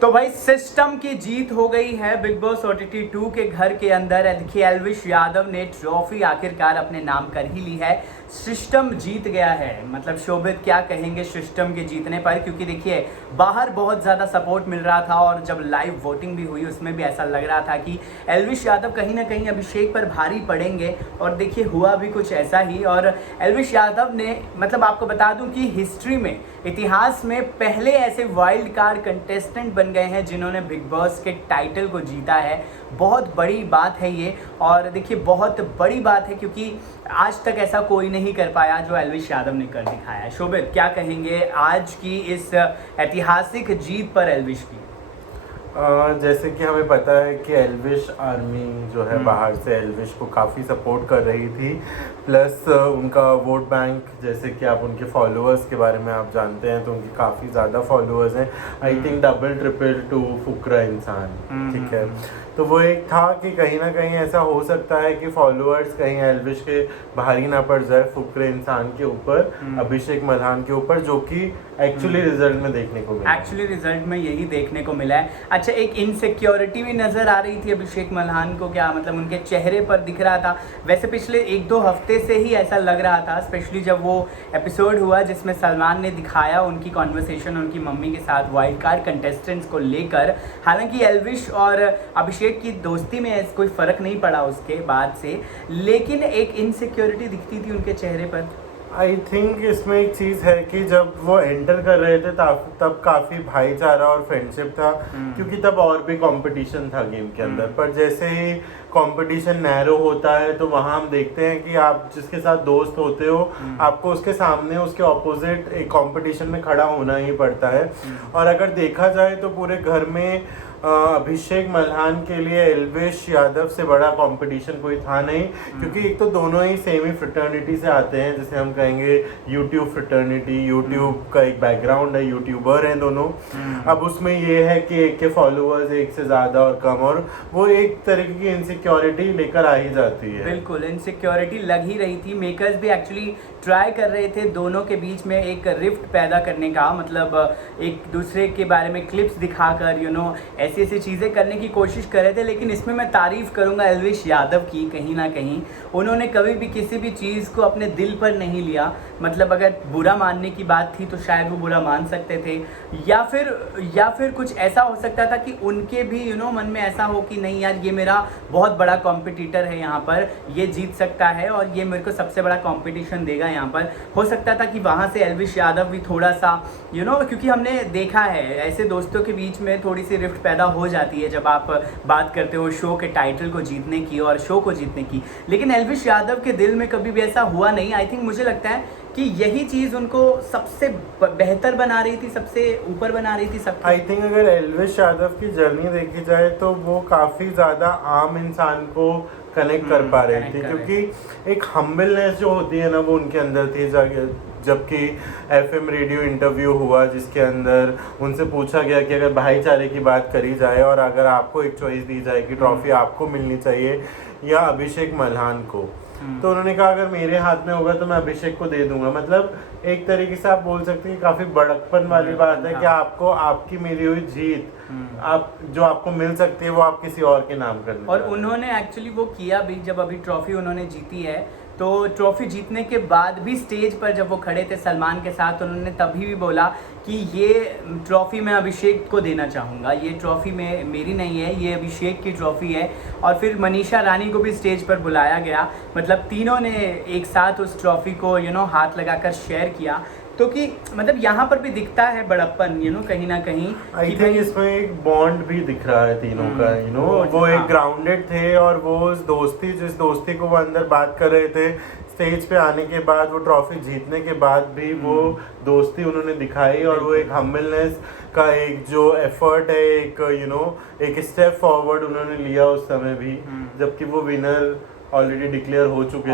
तो भाई सिस्टम की जीत हो गई है बिग बॉस OTT 2 के घर के अंदर। देखिए एल्विश यादव ने ट्रॉफी आखिरकार अपने नाम कर ही ली है। सिस्टम जीत गया है। मतलब शोभित क्या कहेंगे सिस्टम के जीतने पर, क्योंकि देखिए बाहर बहुत ज़्यादा सपोर्ट मिल रहा था और जब लाइव वोटिंग भी हुई उसमें भी ऐसा लग रहा था कि एल्विश यादव कहीं ना कहीं अभिषेक पर भारी पड़ेंगे, और देखिए हुआ भी कुछ ऐसा ही। और एल्विश यादव ने मतलब आपको बता दूं कि हिस्ट्री में, इतिहास में पहले ऐसे वाइल्ड कार्ड कंटेस्टेंट बन गए हैं जिन्होंने बिग बॉस के टाइटल को जीता है। बहुत बड़ी बात है ये, और देखिए बहुत बड़ी बात है क्योंकि आज तक ऐसा कोई नहीं कर पाया जो एल्विश यादव ने कर दिखाया है। शोभित क्या कहेंगे आज की इस ऐतिहासिक जीत पर एल्विश की? जैसे कि हमें पता है कि एल्विश आर्मी जो है बाहर से एल्विश को काफ़ी सपोर्ट कर रही थी, प्लस उनका वोट बैंक, जैसे कि आप उनके फॉलोअर्स के बारे में आप जानते हैं तो उनकी काफ़ी ज़्यादा फॉलोअर्स हैं। I think double triple to फुकरा इंसान, ठीक है। तो वो एक था कि कहीं ना कहीं ऐसा हो सकता है कि फॉलोअर्स कहीं एल्विश के भारी ना पड़ जाए फुकरे इंसान के ऊपर, अभिषेक मल्हान के ऊपर, जो कि एक्चुअली रिजल्ट में देखने को मिला। एक्चुअली रिजल्ट में यही देखने को मिला है। अच्छा, एक इनसिक्योरिटी भी नज़र आ रही थी अभिषेक मल्हान को, क्या मतलब उनके चेहरे पर दिख रहा था। वैसे पिछले 1-2 हफ्ते से ही ऐसा लग रहा था, स्पेशली जब वो एपिसोड हुआ जिसमें सलमान ने दिखाया उनकी कॉन्वर्सेशन उनकी मम्मी के साथ वाइल्ड कार्ड कंटेस्टेंट्स को लेकर। हालांकि एल्विश और अभिषेक की दोस्ती में कोई फ़र्क नहीं पड़ा उसके बाद से, लेकिन एक इनसिक्योरिटी दिखती थी उनके चेहरे पर। आई थिंक इसमें एक चीज़ है कि जब वो एंटर कर रहे थे तब काफ़ी भाईचारा और फ्रेंडशिप था, क्योंकि तब और भी कंपटीशन था गेम के अंदर। पर जैसे ही कंपटीशन नैरो होता है तो वहाँ हम देखते हैं कि आप जिसके साथ दोस्त होते हो आपको उसके सामने उसके ऑपोजिट एक कंपटीशन में खड़ा होना ही पड़ता है। और अगर देखा जाए तो पूरे घर में अभिषेक मल्हान के लिए एल्विश यादव से बड़ा कंपटीशन कोई था नहीं, क्योंकि एक तो दोनों ही सेमी फ्रेटर्निटी से आते हैं, जैसे हम कहेंगे यूट्यूब फ्रेटर्निटी, यूट्यूब का एक बैकग्राउंड है, यूट्यूबर हैं दोनों। अब उसमें ये है कि एक के फॉलोअर्स एक से ज़्यादा और कम, और वो एक तरीके की इनसिक्योरिटी लेकर आ ही जाती है। बिल्कुल इनसिक्योरिटी लग ही रही थी। मेकर्स भी एक्चुअली ट्राई कर रहे थे दोनों के बीच में एक रिफ्ट पैदा करने का, मतलब एक दूसरे के बारे में क्लिप्स दिखाकर ऐसी ऐसी चीज़ें करने की कोशिश कर रहे थे। लेकिन इसमें मैं तारीफ़ करूँगा एल्विश यादव की, कहीं ना कहीं उन्होंने कभी भी किसी भी चीज़ को अपने दिल पर नहीं लिया। मतलब अगर बुरा मानने की बात थी तो शायद वो बुरा मान सकते थे, या फिर कुछ ऐसा हो सकता था कि उनके भी मन में ऐसा हो कि नहीं यार ये मेरा बहुत बड़ा कॉम्पिटिटर है, यहाँ पर ये जीत सकता है और ये मेरे को सबसे बड़ा कॉम्पिटिशन देगा। यहाँ पर हो सकता था कि वहाँ से एल्विश यादव भी थोड़ा सा क्योंकि हमने देखा है ऐसे दोस्तों के बीच में थोड़ी सी रिफ्ट पैदा हो जाती है जब आप बात करते हो शो के टाइटल को जीतने की और शो को जीतने की। लेकिन एल्विश यादव के दिल में कभी भी ऐसा हुआ नहीं। आई थिंक मुझे लगता है कि यही चीज़ उनको सबसे बेहतर बना रही थी, सबसे ऊपर बना रही थी सब। आई थिंक अगर एल्विश यादव की जर्नी देखी जाए तो वो काफ़ी ज़्यादा आम इंसान को कनेक्ट कर पा रही थी, क्योंकि एक हम्बलनेस जो होती है ना वो उनके अंदर थी। जबकि FM रेडियो इंटरव्यू हुआ जिसके अंदर उनसे पूछा गया कि अगर भाईचारे की बात करी जाए और अगर आपको एक चॉइस दी जाए कि ट्रॉफी आपको मिलनी चाहिए या अभिषेक मल्हान को, तो उन्होंने कहा अगर मेरे हाथ में होगा तो मैं अभिषेक को दे दूंगा। मतलब एक तरीके से आप बोल सकते हैं काफी बड़कपन वाली बात है कि आपको आपकी मिली हुई जीत आप जो आपको मिल सकती है वो आप किसी और के नाम करने। और उन्होंने एक्चुअली वो किया भी। जब अभी ट्रॉफी उन्होंने जीती है तो ट्रॉफी जीतने के बाद भी स्टेज पर जब वो खड़े थे सलमान के साथ, उन्होंने तभी भी बोला कि ये ट्रॉफी मैं अभिषेक को देना चाहूँगा, ये ट्रॉफी में मेरी नहीं है, ये अभिषेक की ट्रॉफी है। और फिर मनीषा रानी को भी स्टेज पर बुलाया गया। मतलब तीनों ने एक साथ उस ट्रॉफी को हाथ लगाकर शेयर किया। तो कि मतलब यहाँ पर भी दिखता है बड़प्पन कहीं ना कहीं। आई थिंक इसमें एक बॉन्ड भी दिख रहा है तीनों का। वो एक ग्राउंडेड थे और वो जिस दोस्ती को वो अंदर बात कर रहे थे, स्टेज पे आने के बाद वो ट्रॉफी जीतने के बाद भी वो दोस्ती उन्होंने दिखाई। और वो एक हम्बलनेस का एक जो एफर्ट है, एक स्टेप फॉरवर्ड उन्होंने लिया उस समय भी, जबकि वो विनर ऑलरेडी डिक्लेयर हो चुके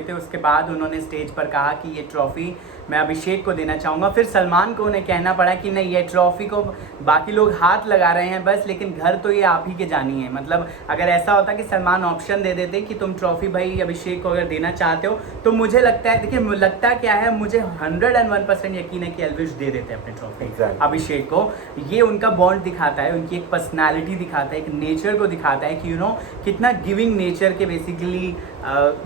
थे। उसके बाद उन्होंने स्टेज पर कहा कि ये ट्रॉफी मैं अभिषेक को देना चाहूँगा। फिर सलमान को उन्हें कहना पड़ा कि नहीं, ये ट्रॉफी को बाकी लोग हाथ लगा रहे हैं बस, लेकिन घर तो ये आप ही के जानी है। मतलब अगर ऐसा होता कि सलमान ऑप्शन दे देते कि तुम ट्रॉफी भाई अभिषेक को अगर देना चाहते हो, तो मुझे लगता है, देखिए लगता क्या है, मुझे 101% यकीन है कि एल्विश दे देते अपने ट्रॉफी अभिषेक को। ये उनका बॉन्ड दिखाता है, उनकी एक पर्सनालिटी दिखाता है, एक नेचर को दिखाता है कि कितना गिविंग नेचर के बेसिकली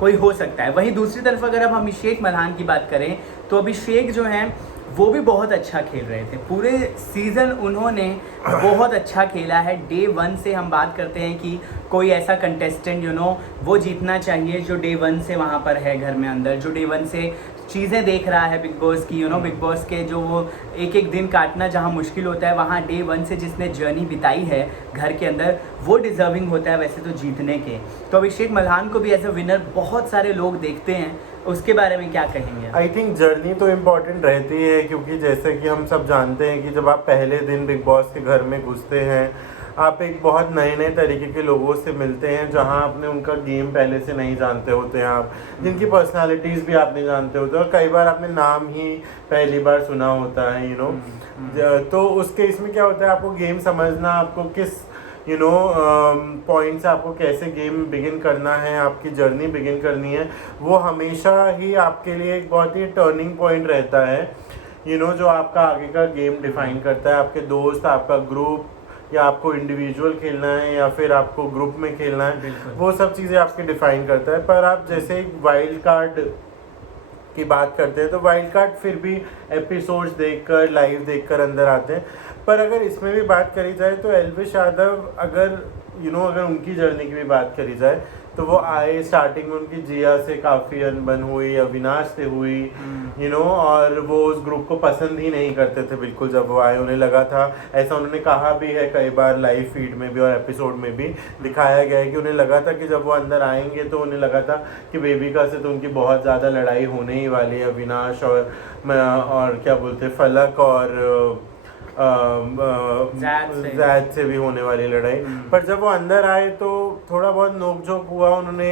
कोई हो सकता है। वहीं दूसरी तरफ अगर हम अभिषेक मल्हान की बात करें तो अभिषेक जो हैं वो भी बहुत अच्छा खेल रहे थे। पूरे सीज़न उन्होंने बहुत अच्छा खेला है। डे 1 से हम बात करते हैं कि कोई ऐसा कंटेस्टेंट वो जीतना चाहिए जो डे 1 से वहाँ पर है घर में अंदर, जो डे 1 से चीज़ें देख रहा है बिग बॉस की। बिग बॉस के जो वो एक एक दिन काटना जहाँ मुश्किल होता है, वहाँ डे 1 से जिसने जर्नी बिताई है घर के अंदर, वो डिज़र्विंग होता है वैसे तो जीतने के। तो अभिषेक मल्हान को भी एज अ विनर बहुत सारे लोग देखते हैं, उसके बारे में क्या कहेंगे? आई थिंक जर्नी तो इम्पॉर्टेंट रहती है, क्योंकि जैसे कि हम सब जानते हैं कि जब आप पहले दिन बिग बॉस के घर में घुसते हैं, आप एक बहुत नए नए तरीके के लोगों से मिलते हैं जहां आपने उनका गेम पहले से नहीं जानते होते हैं, आप जिनकी पर्सनालिटीज़ भी आप नहीं जानते होते, और कई बार आपने नाम ही पहली बार सुना होता है तो उसके इसमें क्या होता है, आपको गेम समझना, आपको किस पॉइंट से आपको कैसे गेम बिगिन करना है, आपकी जर्नी बिगिन करनी है, वो हमेशा ही आपके लिए एक बहुत ही टर्निंग पॉइंट रहता है जो आपका आगे का गेम डिफाइन करता है। आपके दोस्त, आपका ग्रुप, या आपको इंडिविजुअल खेलना है या फिर आपको ग्रुप में खेलना है, वो सब चीज़ें आपके डिफाइन करता है। पर आप जैसे एक वाइल्ड कार्ड की बात करते हैं तो वाइल्ड कार्ड फिर भी एपिसोड्स देखकर, लाइव देखकर अंदर आते हैं। पर अगर इसमें भी बात करी जाए तो एल्विश यादव, अगर अगर उनकी जर्नी की भी बात करी जाए तो वो आए, स्टार्टिंग में उनकी जिया से काफ़ी अनबन हुई, अविनाश से हुई और वो उस ग्रुप को पसंद ही नहीं करते थे बिल्कुल। जब वो आए उन्हें लगा था, ऐसा उन्होंने कहा भी है कई बार लाइव फीड में भी और एपिसोड में भी दिखाया गया है कि उन्हें लगा था कि जब वो अंदर आएंगे तो उन्हें लगा था कि बेबिका से तो उनकी बहुत ज़्यादा लड़ाई होने ही वाली है, अविनाश और क्या बोलते फलक और ज़ैद से भी होने वाली लड़ाई। पर जब वो अंदर आए तो थोड़ा बहुत नोकझोंक हुआ, उन्होंने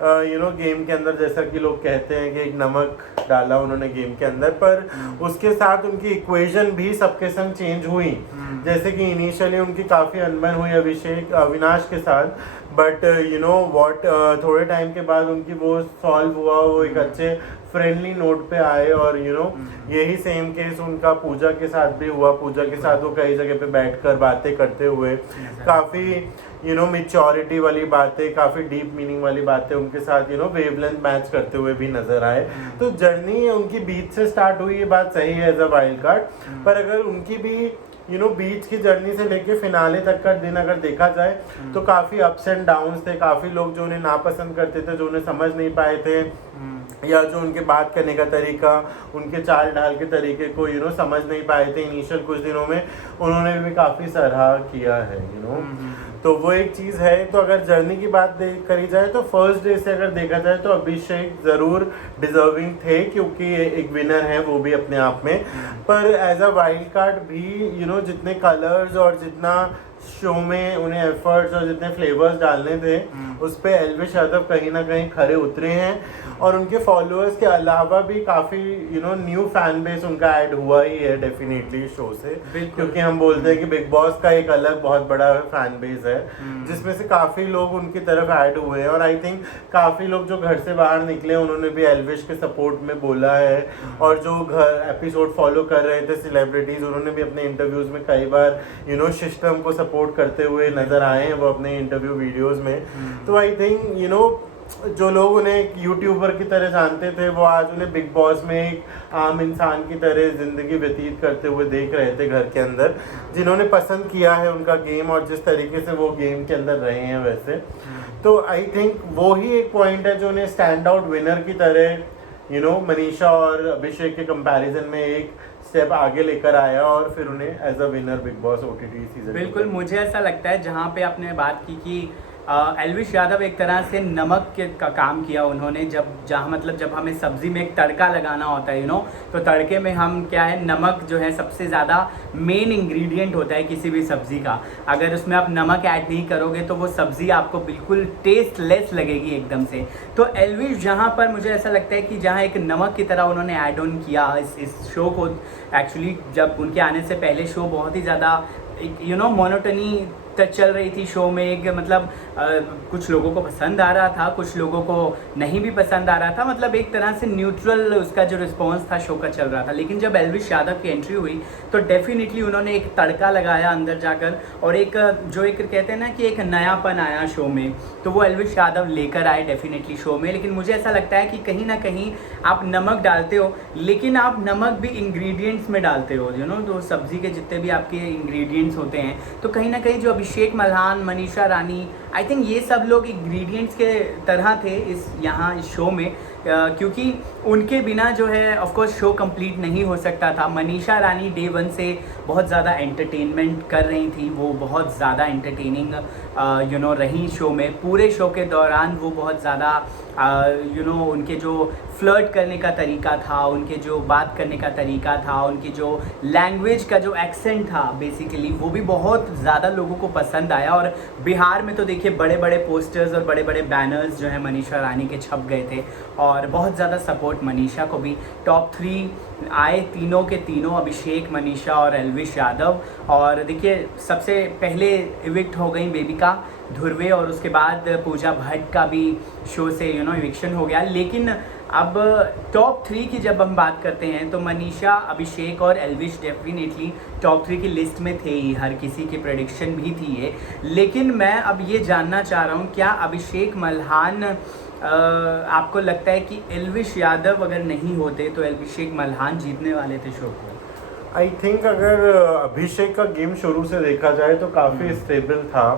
गेम के अंदर, जैसा कि लोग कहते हैं कि एक नमक डाला उन्होंने गेम के अंदर, पर उसके साथ उनकी इक्वेशन भी सबके संग चेंज हुई। जैसे कि इनिशियली उनकी काफ़ी अनबन हुई अविनाश के साथ, बट थोड़े टाइम के बाद उनकी वो सॉल्व हुआ, वो एक अच्छे फ्रेंडली नोट पे आए। और यही सेम केस उनका पूजा के साथ भी हुआ। पूजा के साथ वो कई जगह पे बैठकर बातें करते हुए काफ़ी मैच्योरिटी वाली बातें, काफ़ी डीप मीनिंग वाली बातें उनके साथ वेवलेंथ मैच करते हुए भी नजर आए। तो जर्नी उनकी बीच से स्टार्ट हुई, ये बात सही है एज अ वाइल्ड कार्ड। पर अगर उनकी भी बीच की जर्नी से लेके फिनाले तक का दिन अगर देखा जाए तो काफ़ी अप्स एंड डाउन्स थे। काफ़ी लोग जो उन्हें नापसंद करते थे, जो उन्हें समझ नहीं पाए थे, या जो उनके बात करने का तरीका, उनके चाल ढाल के तरीके को समझ नहीं पाए थे इनिशियल कुछ दिनों में, उन्होंने भी काफ़ी सराहा किया है तो वो एक चीज़ है। तो अगर जर्नी की बात करी जाए तो फर्स्ट डे से अगर देखा जाए तो अभिषेक ज़रूर डिजर्विंग थे, क्योंकि एक विनर है वो भी अपने आप में। पर एज अ वाइल्ड कार्ड भी जितने कलर्स और जितना शो में उन्हें एफर्ट्स और जितने फ्लेवर्स डालने थे, उस पे एल्विश यादव कहीं ना कहीं खरे उतरे हैं। और उनके फॉलोअर्स के अलावा भी काफ़ी न्यू फैन बेस उनका ऐड हुआ ही है डेफिनेटली शो से, क्योंकि हम बोलते हैं कि बिग बॉस का एक अलग बहुत बड़ा फैन बेस है जिसमें से काफ़ी लोग उनकी तरफ ऐड हुए हैं। और आई थिंक काफ़ी लोग जो घर से बाहर निकले उन्होंने भी एल्विश के सपोर्ट में बोला है, और जो घर एपिसोड फॉलो कर रहे थे सेलिब्रिटीज़, उन्होंने भी अपने इंटरव्यूज़ में कई बार सिस्टम को सपोर्ट करते हुए नज़र आए हैं वो अपने इंटरव्यू वीडियोज़ में। तो आई थिंक जो लोग उन्हें यूट्यूबर की तरह जानते थे, वो आज उन्हें बिग बॉस में एक आम इंसान की तरह ज़िंदगी व्यतीत करते हुए देख रहे थे घर के अंदर, जिन्होंने पसंद किया है उनका गेम और जिस तरीके से वो गेम के अंदर रहे हैं वैसे। तो आई थिंक वो ही एक पॉइंट है जो उन्हें स्टैंड आउट विनर की तरह मनीषा और अभिषेक के कंपैरिजन में एक स्टेप आगे लेकर आया और फिर उन्हें as a winner Bigg Boss OTT season. बिल्कुल, मुझे ऐसा लगता है, जहाँ पे आपने बात की कि एल्विश यादव एक तरह से नमक का काम किया उन्होंने, जब हमें सब्ज़ी में एक तड़का लगाना होता है तो तड़के में हम क्या है, नमक जो है सबसे ज़्यादा मेन इंग्रेडिएंट होता है किसी भी सब्ज़ी का। अगर उसमें आप नमक ऐड नहीं करोगे तो वो सब्ज़ी आपको बिल्कुल टेस्टलेस लगेगी एकदम से। तो एल्विश जहाँ पर मुझे ऐसा लगता है कि जहाँ एक नमक की तरह उन्होंने ऐड ऑन किया इस शो को। एक्चुअली जब उनके आने से पहले शो बहुत ही ज़्यादा मोनोटनी चल रही थी शो में, एक मतलब कुछ लोगों को पसंद आ रहा था, कुछ लोगों को नहीं भी पसंद आ रहा था, मतलब एक तरह से न्यूट्रल उसका जो रिस्पांस था शो का चल रहा था। लेकिन जब एल्विश यादव की एंट्री हुई तो डेफिनेटली उन्होंने एक तड़का लगाया अंदर जाकर, और एक जो एक कहते हैं ना कि एक नयापन आया शो में, तो वो एल्विश यादव लेकर आए डेफिनेटली शो में। लेकिन मुझे ऐसा लगता है कि कहीं ना कहीं आप नमक डालते हो, लेकिन आप नमक भी इंग्रेडिएंट्स में डालते हो, तो सब्ज़ी के जितने भी आपके इंग्रेडिएंट्स होते हैं, तो कहीं ना कहीं जो अभिषेक मल्हान, मनीषा रानी, आई थिंक ये सब लोग इंग्रेडिएंट्स के तरह थे इस शो में, क्योंकि उनके बिना जो है ऑफ कोर्स शो कंप्लीट नहीं हो सकता था। मनीषा रानी डे वन से बहुत ज़्यादा एंटरटेनमेंट कर रही थी, वो बहुत ज़्यादा एंटरटेनिंग रही शो में। पूरे शो के दौरान वो बहुत ज़्यादा उनके जो फ्लर्ट करने का तरीका था, उनके जो बात करने का तरीका था, उनकी जो लैंग्वेज का जो एक्सेंट था बेसिकली, वो भी बहुत ज़्यादा लोगों को पसंद आया। और बिहार में तो देखिए बड़े बड़े पोस्टर्स और बड़े बड़े बैनर्स जो है मनीषा रानी के छप गए थे, और बहुत ज़्यादा सपोर्ट मनीषा को भी। टॉप 3 आए तीनों के तीनों, अभिषेक, मनीषा और एल्विश यादव। और देखिए सबसे पहले इविक्ट हो गई बेबिका धुर्वे, और उसके बाद पूजा भट्ट का भी शो से इविक्शन हो गया। लेकिन अब टॉप 3 की जब हम बात करते हैं तो मनीषा, अभिषेक और एल्विश डेफिनेटली टॉप 3 की लिस्ट में थे ही, हर किसी की प्रेडिक्शन भी थी ये। लेकिन मैं अब ये जानना चाह रहा हूँ, क्या अभिषेक मल्हान आपको लगता है कि एल्विश यादव अगर नहीं होते तो अभिषेक मल्हान जीतने वाले थे शो को? आई थिंक अगर अभिषेक का गेम शुरू से देखा जाए तो काफ़ी स्टेबल था।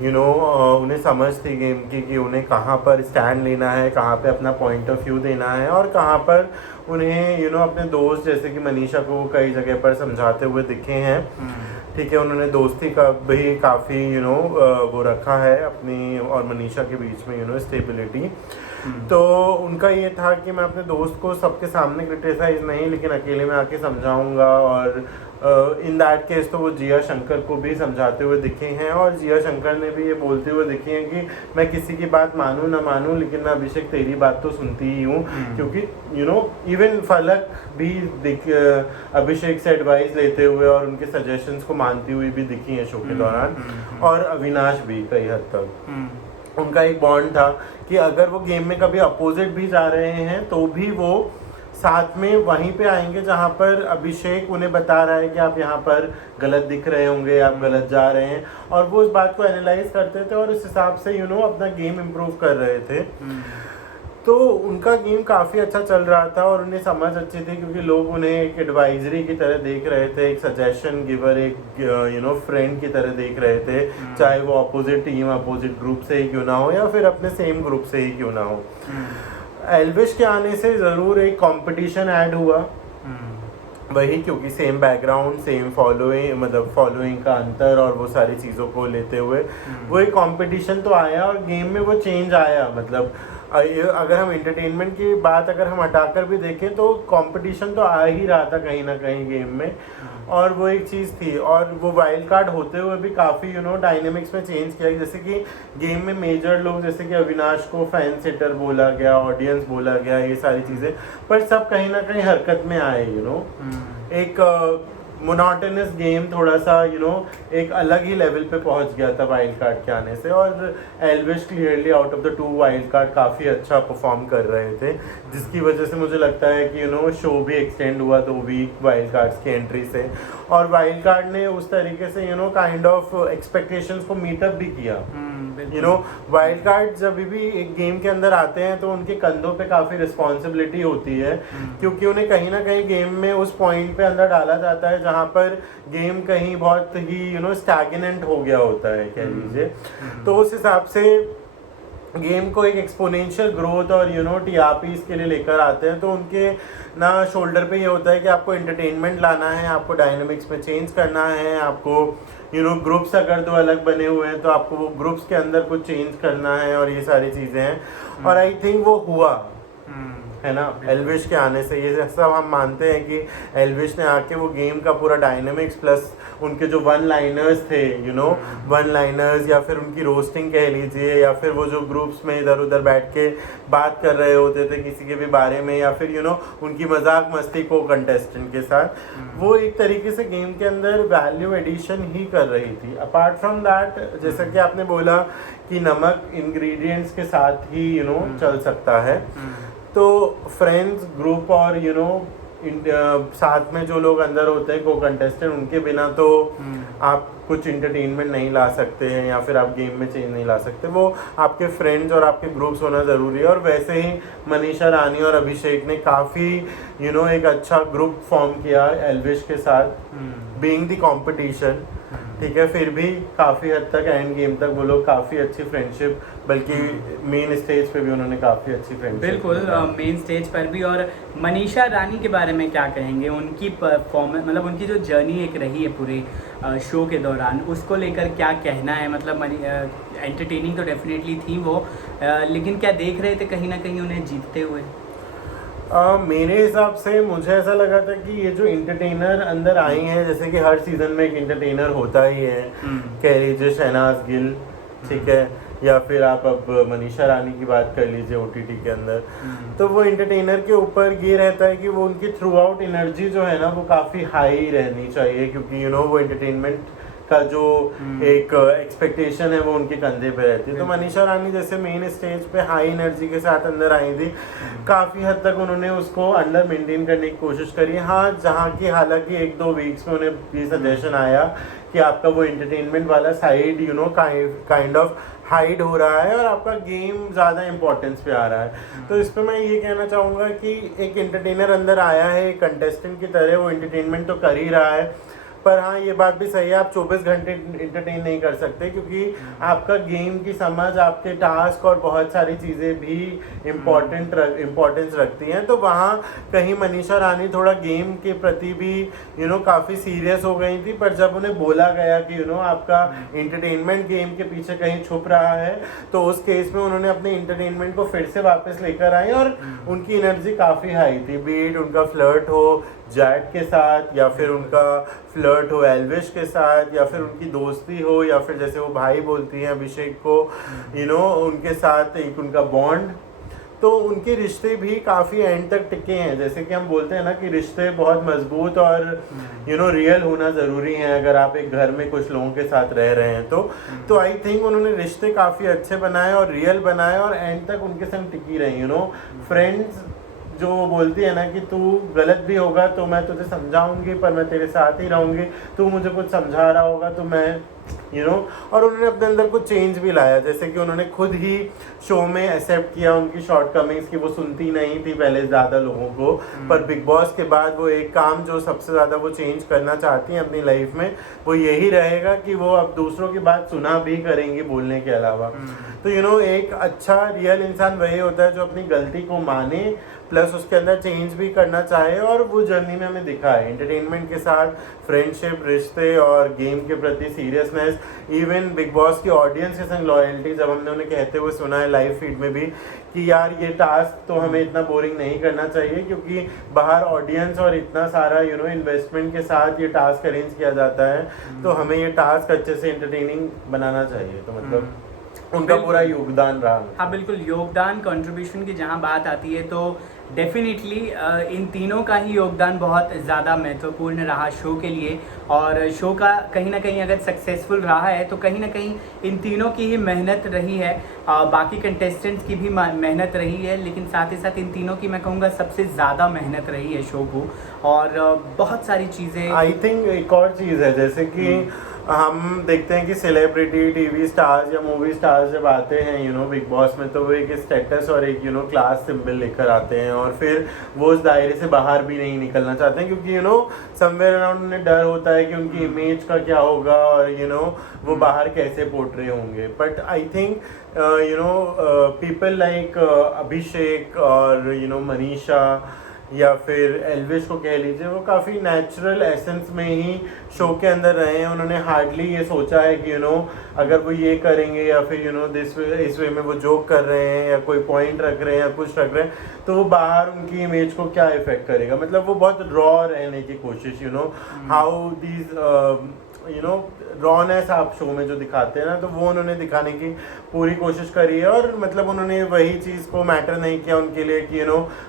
उन्हें समझ थी गेम की कि उन्हें कहाँ पर स्टैंड लेना है, कहाँ पे अपना पॉइंट ऑफ व्यू देना है, और कहाँ पर उन्हें अपने दोस्त जैसे कि मनीषा को कई जगह पर समझाते हुए दिखे हैं। ठीक है, उन्होंने दोस्ती का भी काफ़ी वो रखा है अपनी और मनीषा के बीच में स्टेबिलिटी। तो उनका ये था कि मैं अपने दोस्त को सबके सामने क्रिटिसाइज नहीं, लेकिन अकेले में आके समझाऊंगा। और इन दैट केस तो वो जिया शंकर को भी समझाते हुए दिखे हैं, और जिया शंकर ने भी ये बोलते हुए दिखे हैं कि मैं किसी की बात मानूं ना मानूं, लेकिन मैं अभिषेक तेरी बात तो सुनती ही हूँ। क्योंकि इवन फलक भी अभिषेक से एडवाइस लेते हुए और उनके सजेशंस को मानती हुई भी दिखी हैं शो के दौरान। और अविनाश भी कई हद तक उनका एक बॉन्ड था कि अगर वो गेम में कभी अपोजिट भी जा रहे हैं तो भी वो साथ में वहीं पे आएंगे जहाँ पर अभिषेक उन्हें बता रहा है कि आप यहाँ पर गलत दिख रहे होंगे, आप गलत जा रहे हैं, और वो उस बात को एनालाइज करते थे और इस हिसाब से अपना गेम इम्प्रूव कर रहे थे। तो उनका गेम काफ़ी अच्छा चल रहा था और उन्हें समझ अच्छी थी, क्योंकि लोग उन्हें एक एडवाइजरी की तरह देख रहे थे, एक सजेशन गिवर, एक फ्रेंड की तरह देख रहे थे, चाहे वो अपोजिट टीम, अपोजिट ग्रुप से ही क्यों ना हो, या फिर अपने सेम ग्रुप से ही क्यों ना हो। एल्विश के आने से ज़रूर एक कंपटीशन ऐड हुआ, वही क्योंकि सेम बैकग्राउंड, सेम फॉलोइंग, मतलब फॉलोइंग का अंतर और वो सारी चीज़ों को लेते हुए वो एक कंपटीशन तो आया और गेम में वो चेंज आया। मतलब अगर हम एंटरटेनमेंट की बात अगर हम हटाकर भी देखें तो कंपटीशन तो आ ही रहा था कहीं ना कहीं गेम में, और वो एक चीज़ थी। और वो वाइल्ड कार्ड होते हुए भी काफ़ी डायनेमिक्स में चेंज किया, जैसे कि गेम में मेजर लोग जैसे कि अविनाश को फैन सेटर बोला गया, ऑडियंस बोला गया, ये सारी चीज़ें, पर सब कहीं ना कहीं हरकत में आए। एक मोनोटोनस गेम थोड़ा सा एक अलग ही लेवल पे पहुंच गया था वाइल्ड कार्ड के आने से, और Elvish clearly out of the 2 wild card काफ़ी अच्छा परफॉर्म कर रहे थे, जिसकी वजह से मुझे लगता है कि शो भी एक्सटेंड हुआ 2 वीक वाइल्ड कार्ड्स की एंट्री से, और वाइल्ड कार्ड ने उस तरीके से काइंड ऑफ एक्सपेक्टेशंस को मीटअप भी किया। वाइल्ड कार्ड जब भी एक गेम के अंदर आते हैं तो उनके कंधों पे काफ़ी रिस्पॉन्सिबिलिटी होती है, क्योंकि उन्हें कहीं ना कहीं गेम में उस पॉइंट पे अंदर डाला जाता है जहाँ पर गेम कहीं बहुत ही स्टैग्नेंट हो गया होता है, कह लीजिए। तो उस हिसाब से गेम को एक एक्सपोनेंशियल ग्रोथ और टीआरपीस के लिए लेकर आते हैं। तो उनके ना शोल्डर पे ये होता है कि आपको एंटरटेनमेंट लाना है, आपको डायनामिक्स में चेंज करना है, आपको ग्रुप्स अगर दो अलग बने हुए हैं तो आपको वो ग्रुप्स के अंदर कुछ चेंज करना है, और ये सारी चीज़ें हैं। और आई थिंक वो हुआ है ना एल्विश के आने से। ये सब हम मानते हैं कि एल्विश ने आके वो गेम का पूरा डायनामिक्स प्लस उनके जो वन लाइनर्स थे वन लाइनर्स, या फिर उनकी रोस्टिंग कह लीजिए, या फिर वो जो ग्रुप्स में इधर उधर बैठ के बात कर रहे होते थे किसी के भी बारे में, या फिर उनकी मजाक मस्ती को कंटेस्टेंट के साथ, वो एक तरीके से गेम के अंदर वैल्यू एडिशन ही कर रही थी। अपार्ट फ्रॉम दैट, जैसा कि आपने बोला कि नमक इंग्रेडिएंट्स के साथ ही चल सकता है, तो फ्रेंड्स ग्रुप और साथ में जो लोग अंदर होते हैं को कंटेस्टेंट, उनके बिना तो आप कुछ इंटरटेनमेंट नहीं ला सकते हैं, या फिर आप गेम में चेंज नहीं ला सकते। वो आपके फ्रेंड्स और आपके ग्रुप्स होना ज़रूरी है। और वैसे ही मनीषा रानी और अभिषेक ने काफ़ी एक अच्छा ग्रुप फॉर्म किया एल्विश के साथ, बीइंग द कंपटीशन, ठीक है। फिर भी काफ़ी हद तक एंड गेम तक वो लोग काफ़ी अच्छी फ्रेंडशिप, बल्कि मेन स्टेज पे भी उन्होंने काफ़ी अच्छी फ्रेंडशिप, बिल्कुल मेन स्टेज पर भी। और मनीषा रानी के बारे में क्या कहेंगे? उनकी परफॉर्मेंस, मतलब उनकी जो जर्नी एक रही है पूरे शो के दौरान, उसको लेकर क्या कहना है? मतलब एंटरटेनिंग तो डेफिनेटली थी वो, लेकिन क्या देख रहे थे कहीं ना कहीं उन्हें जीतते हुए? मेरे हिसाब से मुझे ऐसा लगा था कि ये जो इंटरटेनर अंदर आई हैं, जैसे कि हर सीजन में एक इंटरटेनर होता ही है, कह लीजिए शहनाज गिल, ठीक है, या फिर आप अब मनीषा रानी की बात कर लीजिए ओटीटी के अंदर, तो वो इंटरटेनर के ऊपर ये रहता है कि वो उनकी थ्रू आउट एनर्जी जो है ना वो काफ़ी हाई रहनी चाहिए, क्योंकि वो एंटरटेनमेंट का जो एक एक्सपेक्टेशन है वो उनके कंधे पे रहती है। तो मनीषा रानी जैसे मेन स्टेज पे हाई एनर्जी के साथ अंदर आई थी, काफ़ी हद तक उन्होंने उसको अंडर मेंटेन करने की कोशिश करी। हाँ, जहाँ की हालांकि 1-2 वीक्स में उन्हें ये सजेशन आया कि आपका वो एंटरटेनमेंट वाला साइड काइंड ऑफ हाइड हो रहा है और आपका गेम ज़्यादा इम्पोर्टेंस पे आ रहा है। तो इस पर मैं ये कहना चाहूँगा कि एक एंटरटेनर अंदर आया है, एक कंटेस्टेंट की तरह वो एंटरटेनमेंट तो कर ही रहा है, पर हाँ ये बात भी सही है, आप 24 घंटे इंटरटेन नहीं कर सकते, क्योंकि आपका गेम की समझ, आपके टास्क और बहुत सारी चीज़ें भी इम्पोर्टेंस रखती हैं। तो वहाँ कहीं मनीषा रानी थोड़ा गेम के प्रति भी काफ़ी सीरियस हो गई थी, पर जब उन्हें बोला गया कि आपका इंटरटेनमेंट गेम के पीछे कहीं छुप रहा है, तो उस केस में उन्होंने अपने इंटरटेनमेंट को फिर से वापस लेकर आए और उनकी एनर्जी काफ़ी हाई थी। बीट उनका फ्लर्ट हो जैट के साथ, या फिर उनका फ्लर्ट हो एल्विश के साथ, या फिर उनकी दोस्ती हो, या फिर जैसे वो भाई बोलती हैं अभिषेक को, उनके साथ एक उनका बॉन्ड, तो उनके रिश्ते भी काफ़ी एंड तक टिके हैं। जैसे कि हम बोलते हैं ना कि रिश्ते बहुत मजबूत और रियल होना ज़रूरी है अगर आप एक घर में कुछ लोगों के साथ रह रहे हैं तो आई थिंक उन्होंने रिश्ते काफ़ी अच्छे बनाए और रियल बनाए और एंड तक उनके संग टिकी रही। फ्रेंड्स जो बोलती है ना कि तू गलत भी होगा तो मैं तुझे समझाऊंगी, पर मैं तेरे साथ ही रहूंगी, तू मुझे कुछ समझा रहा होगा तो मैं और उन्होंने अपने अंदर कुछ चेंज भी लाया, जैसे कि उन्होंने खुद ही शो में एक्सेप्ट किया उनकी शॉर्टकमिंग्स की वो सुनती नहीं थी पहले ज़्यादा लोगों को, पर बिग बॉस के बाद वो एक काम जो सबसे ज़्यादा वो चेंज करना चाहती हैं अपनी लाइफ में वो यही रहेगा कि वो अब दूसरों की बात सुना भी करेंगी बोलने के अलावा। तो एक अच्छा रियल इंसान वही होता है जो अपनी गलती को माने प्लस उसके अंदर चेंज भी करना चाहे, और वो जर्नी में हमें दिखा है एंटरटेनमेंट के साथ फ्रेंडशिप, रिश्ते और गेम के प्रति सीरियसनेस, इवन बिग बॉस की ऑडियंस के संग लॉयल्टी। जब हमने उन्हें कहते हुए सुना है लाइव फीड में भी कि यार ये टास्क तो हमें इतना बोरिंग नहीं करना चाहिए, क्योंकि बाहर ऑडियंस और इतना सारा इन्वेस्टमेंट के साथ ये टास्क अरेंज किया जाता है, तो हमें ये टास्क अच्छे से एंटरटेनिंग बनाना चाहिए। तो मतलब उनका पूरा योगदान रहा। हाँ बिल्कुल, योगदान कंट्रीब्यूशन की जहाँ बात आती है तो डेफिनेटली इन तीनों का ही योगदान बहुत ज़्यादा महत्वपूर्ण रहा शो के लिए, और शो का कहीं ना कहीं अगर सक्सेसफुल रहा है तो कहीं ना कहीं इन तीनों की ही मेहनत रही है, बाकी कंटेस्टेंट्स की भी मेहनत रही है, लेकिन साथ ही साथ इन तीनों की मैं कहूँगा सबसे ज़्यादा मेहनत रही है शो को, और बहुत सारी चीज़ें। आई थिंक एक और चीज़ है जैसे कि हम देखते हैं कि सेलिब्रिटी टीवी स्टार्स या मूवी स्टार्स जब आते हैं बिग बॉस में, तो वो एक स्टेटस और एक क्लास सिंबल लेकर आते हैं, और फिर वो उस दायरे से बाहर भी नहीं निकलना चाहते हैं, क्योंकि समवेयर अराउंड उन्हें डर होता है कि उनकी इमेज का क्या होगा, और वो बाहर कैसे पोर्ट्रे होंगे। But I think people like Abhishek और मनीषा या फिर एल्विश को कह लीजिए, वो काफ़ी नेचुरल एसेंस में ही शो के अंदर रहे हैं। उन्होंने हार्डली ये सोचा है कि अगर वो ये करेंगे या फिर इस वे में वो जोक कर रहे हैं या कोई पॉइंट रख रहे हैं या कुछ रख रहे हैं, तो वो बाहर उनकी इमेज को क्या इफेक्ट करेगा। मतलब वो बहुत रॉ रहने की कोशिश हाउ दीज रॉनेस आप शो में जो दिखाते हैं ना, तो वो उन्होंने दिखाने की पूरी कोशिश करी है। और मतलब उन्होंने वही चीज़ को मैटर नहीं किया उनके लिए कि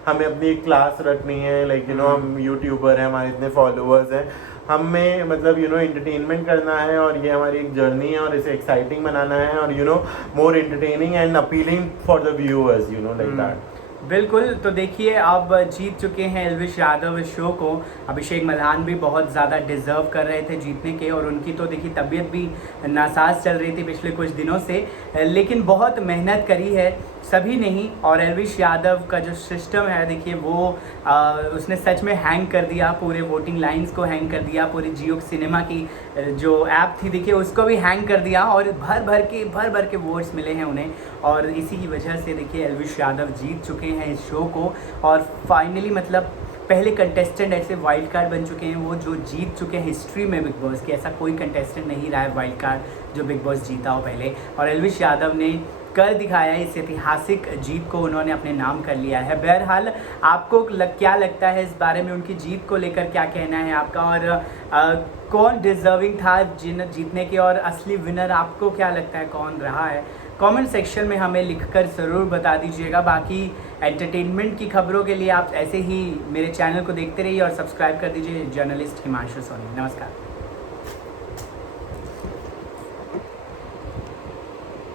हमें अपनी क्लास रखनी है, लाइक हम यूट्यूबर हैं, हमारे इतने फॉलोअर्स हैं, हमें मतलब एंटरटेनमेंट करना है, और ये हमारी एक जर्नी है, और इसे एक्साइटिंग बनाना है, और more entertaining and appealing for the viewers like that. बिल्कुल। तो देखिए अब जीत चुके हैं एल्विश यादव इस शो को। अभिषेक मल्हान भी बहुत ज़्यादा डिज़र्व कर रहे थे जीतने के, और उनकी तो देखिए तबीयत भी नासाज चल रही थी पिछले कुछ दिनों से, लेकिन बहुत मेहनत करी है सभी ने ही। और एल्विश यादव का जो सिस्टम है देखिए वो उसने सच में हैंग कर दिया, पूरे वोटिंग लाइंस को हैंग कर दिया, पूरी जियो सिनेमा की जो ऐप थी देखिए उसको भी हैंग कर दिया, और भर भर के वोट्स मिले हैं उन्हें, और इसी की वजह से देखिए एल्विश यादव जीत चुके हैं इस शो को। और फाइनली मतलब पहले कंटेस्टेंट ऐसे वाइल्ड कार्ड बन चुके हैं वो जो जीत चुके हैं हिस्ट्री में बिग बॉस की। ऐसा कोई कंटेस्टेंट नहीं रहा है वाइल्ड कार्ड जो बिग बॉस जीता हो पहले, और एल्विश यादव ने कर दिखाया इस ऐतिहासिक जीत को, उन्होंने अपने नाम कर लिया है। बहरहाल आपको क्या लगता है इस बारे में, उनकी जीत को लेकर क्या कहना है आपका, और कौन डिज़र्विंग था जीतने के, और असली विनर आपको क्या लगता है कौन रहा है? कमेंट सेक्शन में हमें लिखकर ज़रूर बता दीजिएगा। बाकी एंटरटेनमेंट की खबरों के लिए आप ऐसे ही मेरे चैनल को देखते रहिए और सब्सक्राइब कर दीजिए। जर्नलिस्ट हिमांशु सोनी, नमस्कार।